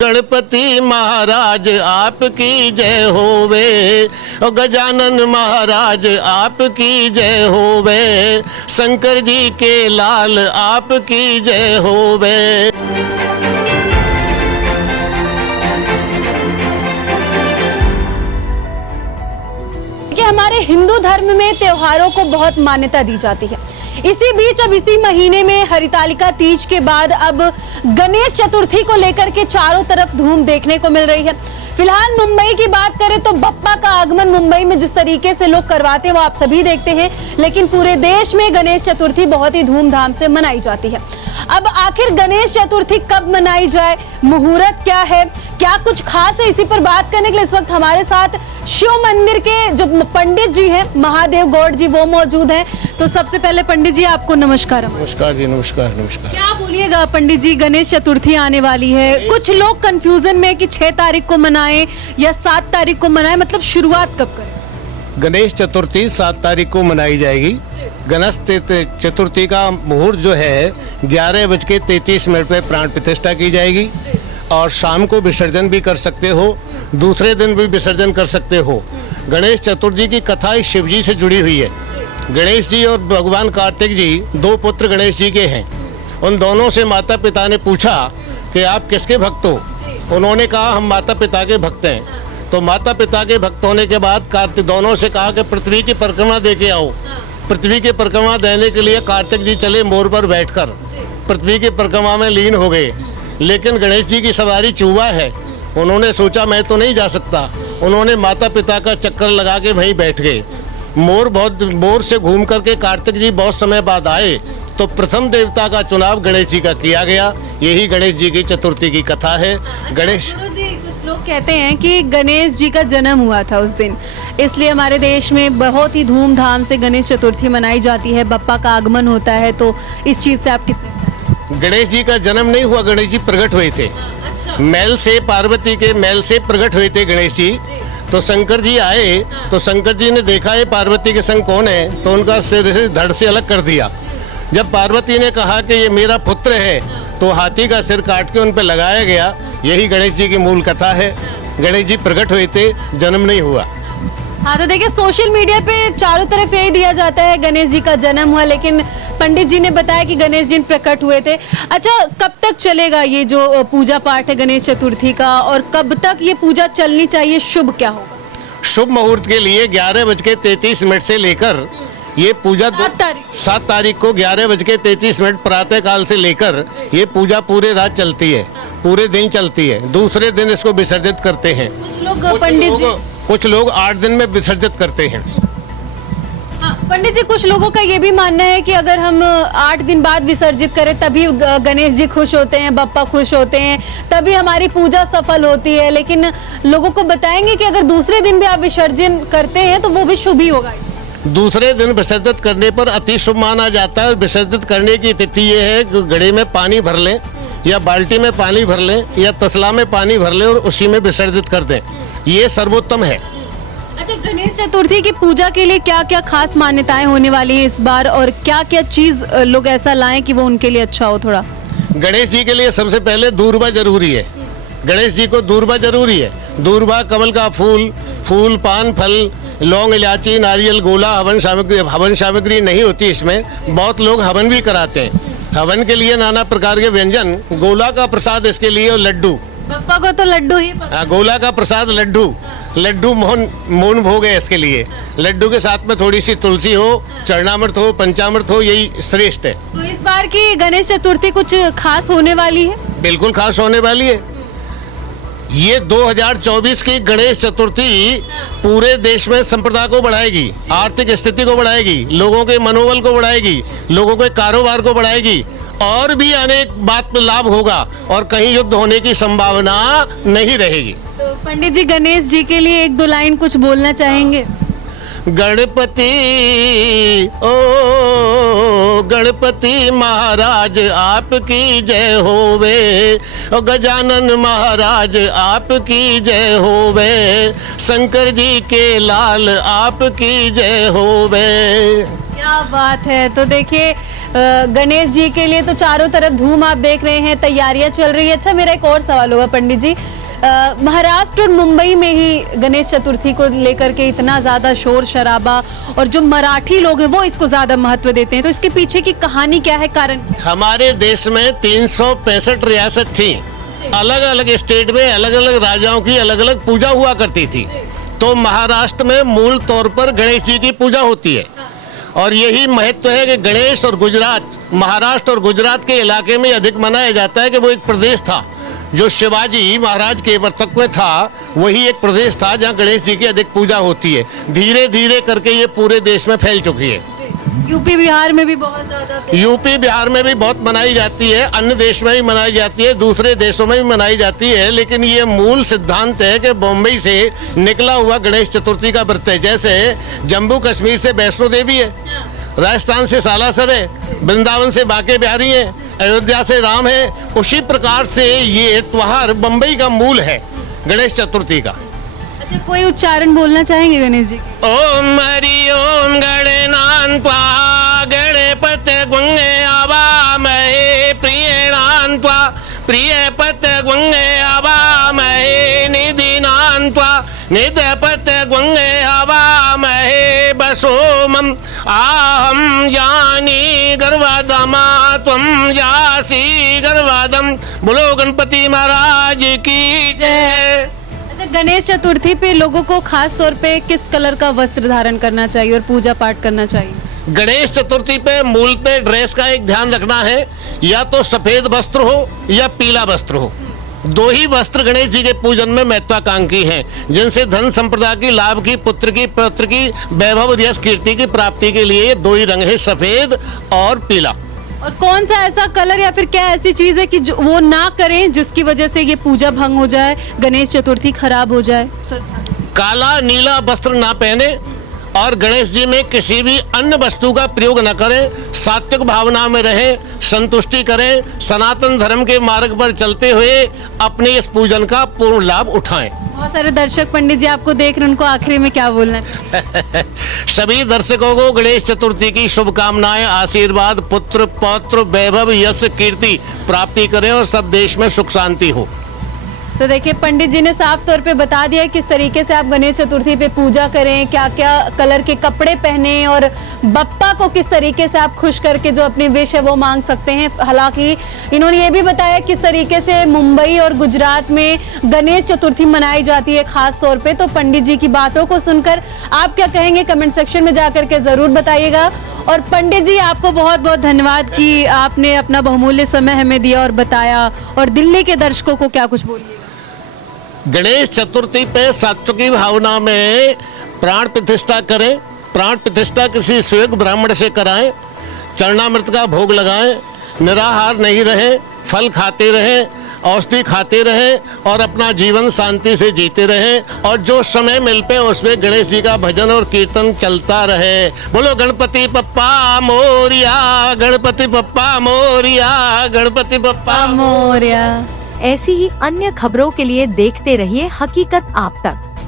गणपति महाराज आपकी जय होवे, और गजानन महाराज आपकी जय होवे, शंकर जी के लाल आपकी जय होवे। कि हमारे हिंदू धर्म में त्योहारों को बहुत मान्यता दी जाती है। इसी बीच अब इसी महीने में हरितालिका तीज के बाद अब गणेश चतुर्थी को लेकर के चारों तरफ धूम देखने को मिल रही है। फिलहाल मुंबई की बात करें तो बप्पा का आगमन मुंबई में जिस तरीके से लोग करवाते हैं वो आप सभी देखते हैं, लेकिन पूरे देश में गणेश चतुर्थी बहुत ही धूमधाम से मनाई जाती है। अब आखिर गणेश चतुर्थी कब मनाई जाए, मुहूर्त क्या है, क्या कुछ खास है, इसी पर बात करने के लिए इस वक्त हमारे साथ शिव मंदिर के जो पंडित जी हैं महादेव गौड़ जी वो मौजूद हैं। तो सबसे पहले पंडित जी आपको नमस्कार। नमस्कार जी, नमस्कार नमस्कार। क्या बोलिएगा पंडित जी, गणेश चतुर्थी आने वाली है, कुछ लोग कंफ्यूजन में कि 6 तारीख को मनाएं या 7 तारीख को मनाएं, मतलब शुरुआत कब करें? गणेश चतुर्थी 7 तारीख को मनाई जाएगी। गणेश चतुर्थी का मुहूर्त जो है 11:33 पे प्राण प्रतिष्ठा की जाएगी और शाम को विसर्जन भी कर सकते हो, दूसरे दिन भी विसर्जन कर सकते हो। गणेश चतुर्थी की कथा शिव जी से जुड़ी हुई है। गणेश जी और भगवान कार्तिक जी 2 पुत्र गणेश जी के हैं। उन दोनों से माता पिता ने पूछा कि आप किसके भक्त हो? उन्होंने कहा हम माता पिता के भक्त हैं। तो माता पिता के भक्त होने के बाद कार्तिक दोनों से कहा कि पृथ्वी की परिक्रमा दे के आओ। पृथ्वी की परिक्रमा देने के लिए कार्तिक जी चले मोर पर बैठकर पृथ्वी की परिक्रमा में लीन हो गए। लेकिन गणेश जी की सवारी चूहा है, उन्होंने सोचा मैं तो नहीं जा सकता। उन्होंने माता पिता का चक्कर लगा के वहीं बैठ गए। मोर से घूम करके कार्तिक जी बहुत समय बाद आए तो प्रथम देवता का चुनाव गणेश जी का किया गया। यही गणेश जी की चतुर्थी की कथा है। गणेश जी, कुछ लोग कहते हैं कि गणेश जी का जन्म हुआ था उस दिन, इसलिए हमारे देश में बहुत ही धूमधाम से गणेश चतुर्थी मनाई जाती है, बप्पा का आगमन होता है। तो इस चीज से आप कितने? गणेश जी का जन्म नहीं हुआ, गणेश जी प्रकट हुए थे। मैल से, पार्वती के मैल से प्रकट हुए थे गणेश जी। तो शंकर जी आए तो शंकर जी ने देखा ये पार्वती के संग कौन है, तो उनका सिर से धड़ से अलग कर दिया। जब पार्वती ने कहा कि ये मेरा पुत्र है तो हाथी का सिर काट के उन पर लगाया गया। यही गणेश जी की मूल कथा है। गणेश जी प्रकट हुए थे, जन्म नहीं हुआ। हाँ, तो देखिए सोशल मीडिया पे चारों तरफ यही दिया जाता है गणेश जी का जन्म हुआ, लेकिन पंडित जी ने बताया कि गणेश जी प्रकट हुए थे। अच्छा, कब तक चलेगा ये जो पूजा पाठ है गणेश चतुर्थी का, और कब तक ये पूजा चलनी चाहिए, शुभ क्या होगा? शुभ मुहूर्त के लिए 11:33 से लेकर ये पूजा 7 तारीख को 11:33 प्रातः काल से लेकर ये पूजा पूरे रात चलती है, पूरे दिन चलती है। दूसरे दिन इसको विसर्जित करते हैं। कुछ लोग 8 दिन में विसर्जित करते हैं। हाँ, पंडित जी, कुछ लोगों का ये भी मानना है कि अगर हम 8 दिन बाद विसर्जित करें तभी गणेश जी खुश होते हैं, बप्पा खुश होते हैं, तभी हमारी पूजा सफल होती है। लेकिन लोगों को बताएंगे कि अगर दूसरे दिन भी आप विसर्जन करते हैं तो वो भी शुभ ही होगा। दूसरे दिन विसर्जित करने पर अति शुभ माना जाता है। विसर्जित करने की तिथि ये है कि घड़े में पानी भर लें या बाल्टी में पानी भर लें या तसला में पानी भर लें और उसी में विसर्जित कर दें, ये सर्वोत्तम है। अच्छा, गणेश चतुर्थी की पूजा के लिए क्या क्या खास मान्यताएं होने वाली हैं इस बार, और क्या क्या चीज लोग ऐसा लाएं कि वो उनके लिए अच्छा हो? थोड़ा गणेश जी के लिए सबसे पहले दूर्वा जरूरी है। गणेश जी को दूर्वा जरूरी है। दूर्वा, कमल का फूल, पान, फल, लौंग, इलायची, नारियल, गोला, हवन सामग्री नहीं होती इसमें। बहुत लोग हवन भी कराते हैं। हवन के लिए नाना प्रकार के व्यंजन, गोला का प्रसाद इसके लिए, और लड्डू। बप्पा को तो लड्डू ही पसंद। गोला का प्रसाद लड्डू मोहन भोग है इसके लिए। लड्डू के साथ में थोड़ी सी तुलसी हो, चरणामृत हो, पंचामृत हो, यही श्रेष्ठ है। तो इस बार की गणेश चतुर्थी कुछ खास होने वाली है? बिल्कुल खास होने वाली है। ये 2024 की गणेश चतुर्थी पूरे देश में संप्रदा को बढ़ाएगी, आर्थिक स्थिति को बढ़ाएगी, लोगों के मनोबल को बढ़ाएगी, लोगों के कारोबार को बढ़ाएगी, और भी अनेक बात में लाभ होगा और कहीं युद्ध होने की संभावना नहीं रहेगी। तो पंडित जी, गणेश जी के लिए 1-2 लाइन कुछ बोलना चाहेंगे? गणपति ओ गणपति महाराज आपकी जय होवे, और गजानन महाराज आपकी जय होवे, शंकर जी के लाल आपकी जय होवे। क्या बात है। तो देखिए गणेश जी के लिए तो चारों तरफ धूम आप देख रहे हैं, तैयारियां चल रही है। अच्छा, मेरा एक और सवाल होगा पंडित जी, महाराष्ट्र और मुंबई में ही गणेश चतुर्थी को लेकर के इतना ज्यादा शोर शराबा, और जो मराठी लोग हैं वो इसको ज्यादा महत्व देते हैं, तो इसके पीछे की कहानी क्या है, कारण? हमारे देश में 365 रियासत थी, अलग अलग स्टेट में अलग अलग राजाओं की अलग अलग पूजा हुआ करती थी। तो महाराष्ट्र में मूल तौर पर गणेश जी की पूजा होती है, और यही महत्व है कि गणेश और गुजरात, महाराष्ट्र और गुजरात के इलाके में अधिक मनाया जाता है कि वो एक प्रदेश था जो शिवाजी महाराज के वर्तक में था, वही एक प्रदेश था जहाँ गणेश जी की अधिक पूजा होती है। धीरे धीरे करके ये पूरे देश में फैल चुकी है। यूपी बिहार में भी बहुत ज्यादा, यूपी बिहार में भी बहुत मनाई जाती है, अन्य देश में भी मनाई जाती है, दूसरे देशों में भी मनाई जाती है, लेकिन ये मूल सिद्धांत है कि बॉम्बे से निकला हुआ गणेश चतुर्थी का व्रत है। जैसे जम्मू कश्मीर से वैष्णो देवी है, राजस्थान से सालासर है, वृंदावन से बांके बिहारी है, अयोध्या से राम है, उसी प्रकार से ये त्योहार बम्बई का मूल है गणेश चतुर्थी का। अच्छा, कोई उच्चारण बोलना चाहेंगे गणेश जी? ओम हरि ओम गणनान्त्वा गणपत गुंगे आवामहे प्रियणान्त्वा प्रियपत गुंगे आवामहे निधिनान्त्वा निधपत गुंगे आवामहे बसोमम आहम जानी गर्वदमा त्वं जासी गर्वदम। बोलो गणपति महाराज की जय। अच्छा, गणेश चतुर्थी पे लोगों को खास तौर पे किस कलर का वस्त्र धारण करना चाहिए और पूजा पाठ करना चाहिए? गणेश चतुर्थी पे मूलतः ड्रेस का एक ध्यान रखना है, या तो सफेद वस्त्र हो या पीला वस्त्र हो। दो ही वस्त्र गणेश जी के पूजन में महत्वाकांक्षी हैं, जिनसे धन संपदा की, लाभ की, पुत्र की, पौत्र की, वैभव यश कीर्ति की प्राप्ति के लिए दो ही रंग है, सफेद और पीला। और कौन सा ऐसा कलर या फिर क्या ऐसी चीज है कि जो वो ना करें जिसकी वजह से ये पूजा भंग हो जाए, गणेश चतुर्थी खराब हो जाए? काला नीला वस्त्र ना पहने और गणेश जी में किसी भी अन्य वस्तु का प्रयोग न करें, सात्विक भावना में रहें, संतुष्टि करें, सनातन धर्म के मार्ग पर चलते हुए अपने इस पूजन का पूर्ण लाभ उठाएं। बहुत सारे दर्शक पंडित जी आपको देख रहे हैं, उनको आखिरी में क्या बोलना चाहिए? सभी दर्शकों को गणेश चतुर्थी की शुभकामनाएं, आशीर्वाद, पुत्र पौत्र वैभव यश कीर्ति प्राप्ति करें और सब देश में सुख शांति हो। तो देखिए पंडित जी ने साफ तौर पे बता दिया किस तरीके से आप गणेश चतुर्थी पे पूजा करें, क्या क्या कलर के कपड़े पहने और बप्पा को किस तरीके से आप खुश करके जो अपनी विश है वो मांग सकते हैं। हालांकि इन्होंने ये भी बताया किस तरीके से मुंबई और गुजरात में गणेश चतुर्थी मनाई जाती है खास तौर पे। तो पंडित जी की बातों को सुनकर आप क्या कहेंगे कमेंट सेक्शन में जाकर के जरूर बताइएगा। और पंडित जी आपको बहुत बहुत धन्यवाद कि आपने अपना बहुमूल्य समय हमें दिया और बताया। और दिल्ली के दर्शकों को क्या कुछ बोलिएगा? गणेश चतुर्थी पे सात्विकी भावना में प्राण प्रतिष्ठा करें, प्राण प्रतिष्ठा किसी स्वेग ब्राह्मण से कराएं, चरणामृत का भोग लगाएं, निराहार नहीं रहें, फल खाते रहें, औषधि खाते रहें और अपना जीवन शांति से जीते रहें। और जो समय मिल पे उसमें गणेश जी का भजन और कीर्तन चलता रहे। बोलो गणपति बप्पा मोरिया, गणपति बप्पा मोरिया, गणपति बप्पा मोरिया। ऐसी ही अन्य खबरों के लिए देखते रहिए हकीकत आप तक।